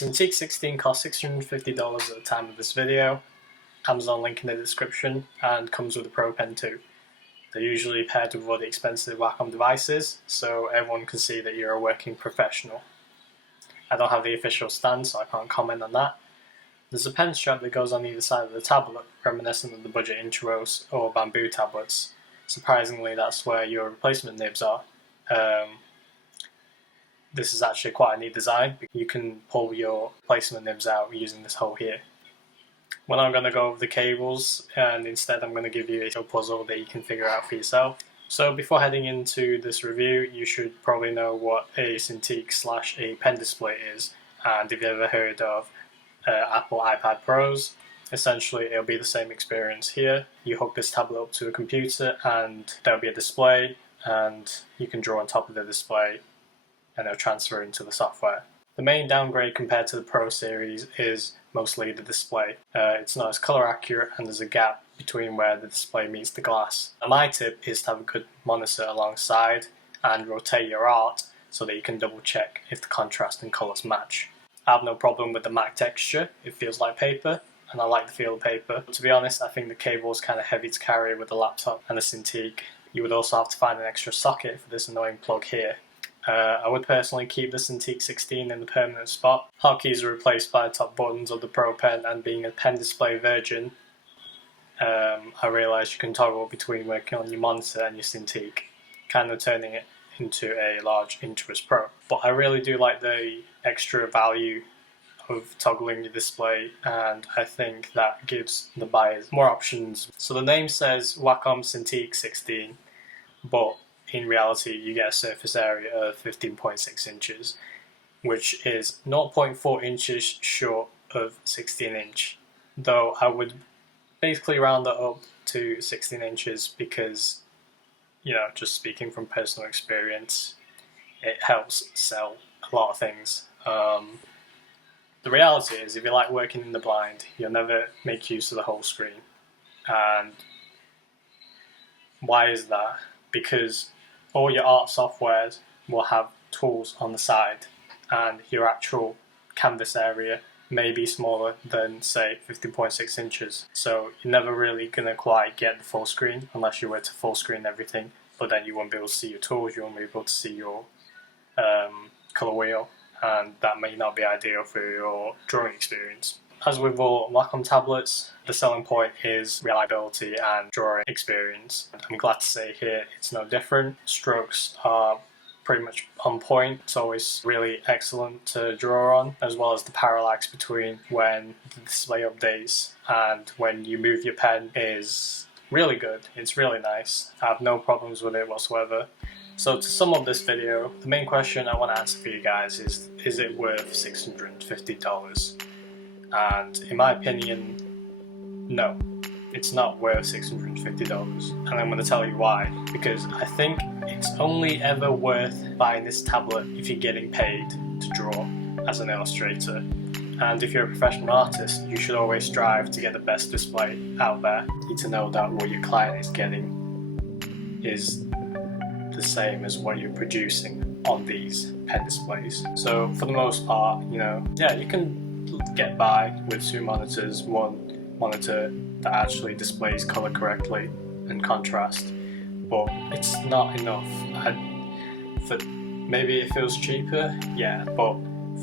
Cintiq 16 cost $650 at the time of this video. Amazon link in the description, and comes with a Pro Pen too. They're usually paired with other expensive Wacom devices, so everyone can see that you're a working professional. I don't have the official stand, so I can't comment on that. There's a pen strap that goes on either side of the tablet, reminiscent of the budget Intuos or bamboo tablets. Surprisingly, that's where your replacement nibs are. This is actually quite a neat design. You can pull your replacement nibs out using this hole here. Well, I'm going to go over the cables, and instead I'm going to give you a puzzle that you can figure out for yourself. So before heading into this review, you should probably know what a Cintiq / a pen display is, and if you've ever heard of Apple iPad Pros, essentially it'll be the same experience here. You hook this tablet up to a computer and there'll be a display, and you can draw on top of the display and it'll transfer into the software. The main downgrade compared to the Pro series is mostly the display. It's not as color accurate, and there's a gap between where the display meets the glass. And my tip is to have a good monitor alongside and rotate your art so that you can double check if the contrast and colors match. I have no problem with the matte texture. It feels like paper, and I like the feel of paper. But to be honest, I think the cable is kind of heavy to carry with the laptop and the Cintiq. You would also have to find an extra socket for this annoying plug here. I would personally keep the Cintiq 16 in the permanent spot. Hotkeys are replaced by the top buttons of the Pro Pen, and being a pen display virgin, I realised you can toggle between working on your monitor and your Cintiq, kind of turning it into a large Intuos Pro. But I really do like the extra value of toggling your display, and I think that gives the buyers more options. So the name says Wacom Cintiq 16, but in reality you get a surface area of 15.6 inches, which is 0.4 inches short of 16 inch. Though I would basically round that up to 16 inches because, you know, just speaking from personal experience, it helps sell a lot of things. The reality is, if you like working in the blind, you'll never make use of the whole screen. And why is that? Because all your art softwares will have tools on the side, and your actual canvas area may be smaller than, say, 15.6 inches. So you're never really going to quite get the full screen unless you were to full screen everything, but then you won't be able to see your tools, you won't be able to see your colour wheel, and that may not be ideal for your drawing experience. As with all Wacom tablets, the selling point is reliability and drawing experience. I'm glad to say here it's no different. Strokes are pretty much on point. It's always really excellent to draw on, as well as the parallax between when the display updates and when you move your pen is really good. It's really nice. I have no problems with it whatsoever. So to sum up this video, the main question I want to answer for you guys is it worth $650? And in my opinion, no, it's not worth $650. And I'm going to tell you why. Because I think it's only ever worth buying this tablet if you're getting paid to draw as an illustrator. And if you're a professional artist, you should always strive to get the best display out there. You need to know that what your client is getting is the same as what you're producing on these pen displays. So for the most part, you know, yeah, you can get by with two monitors, one monitor that actually displays color correctly and contrast, but it's not enough. Maybe it feels cheaper, yeah, but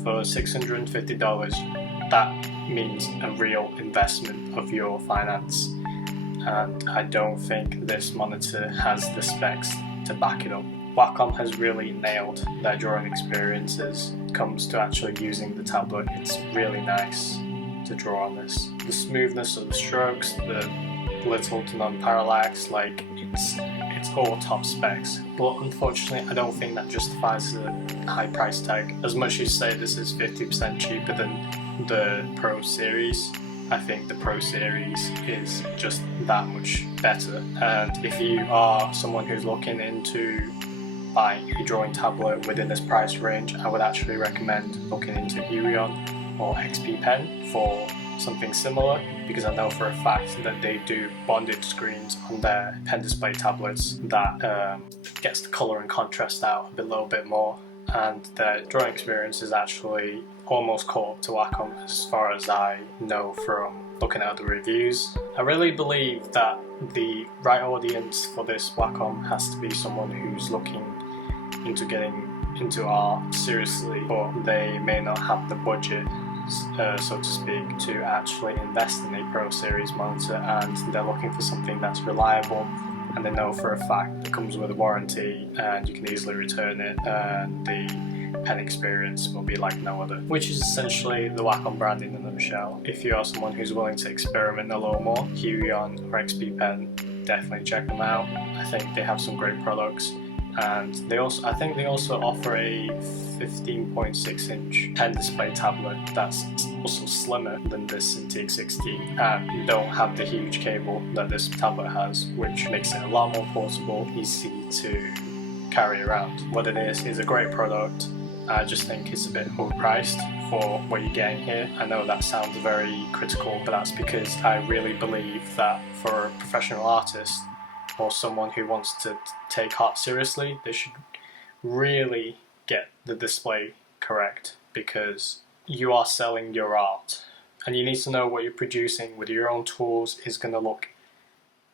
for $650, that means a real investment of your finance, and I don't think this monitor has the specs to back it up. Wacom has really nailed their drawing experiences. When it comes to actually using the tablet, it's really nice to draw on this. The smoothness of the strokes, the little to none parallax, like it's all top specs. But unfortunately, I don't think that justifies the high price tag. As much as you say this is 50% cheaper than the Pro series, I think the Pro series is just that much better. And if you are someone who's looking into buying a drawing tablet within this price range, I would actually recommend looking into Urion or XP Pen for something similar, because I know for a fact that they do bonded screens on their pen display tablets that gets the colour and contrast out a little bit more, and their drawing experience is actually almost caught up to Wacom as far as I know from looking at the reviews. I really believe that the right audience for this Wacom has to be someone who's looking into getting into art seriously, but they may not have the budget, so to speak, to actually invest in a Pro Series monitor, and they're looking for something that's reliable and they know for a fact it comes with a warranty and you can easily return it, and the pen experience will be like no other, which is essentially the Wacom brand in a nutshell. If you are someone who's willing to experiment a little more, Huion or XP Pen, definitely check them out. I think they have some great products, and I think they also offer a 15.6 inch pen display tablet that's also slimmer than this Cintiq 16 and don't have the huge cable that this tablet has, which makes it a lot more portable, easy to carry around. What it is a great product. I just think it's a bit overpriced for what you're getting here. I know that sounds very critical, but that's because I really believe that for a professional artist or someone who wants to take art seriously, they should really get the display correct, because you are selling your art and you need to know what you're producing with your own tools is going to look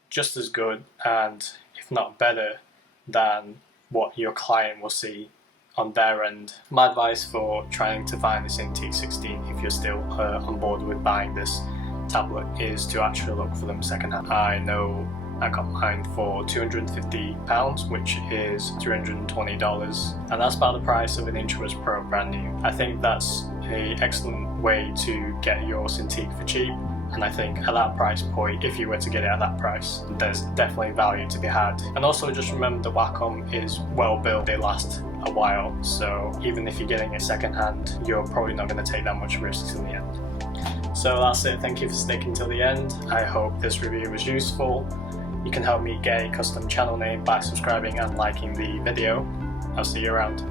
just as good, and if not better, than what your client will see on their end. My advice for trying to find the Cintiq 16, if you're still on board with buying this tablet, is to actually look for them secondhand. I know I got mine for £250, which is $320, and that's about the price of an Intuos Pro brand new. I think that's an excellent way to get your Cintiq for cheap, and I think at that price point, if you were to get it at that price, there's definitely value to be had. And also just remember the Wacom is well built, they last a while, so even if you're getting it second hand, you're probably not going to take that much risks in the end. So that's it, thank you for sticking till the end. I hope this review was useful. You can help me get a custom channel name by subscribing and liking the video. I'll see you around.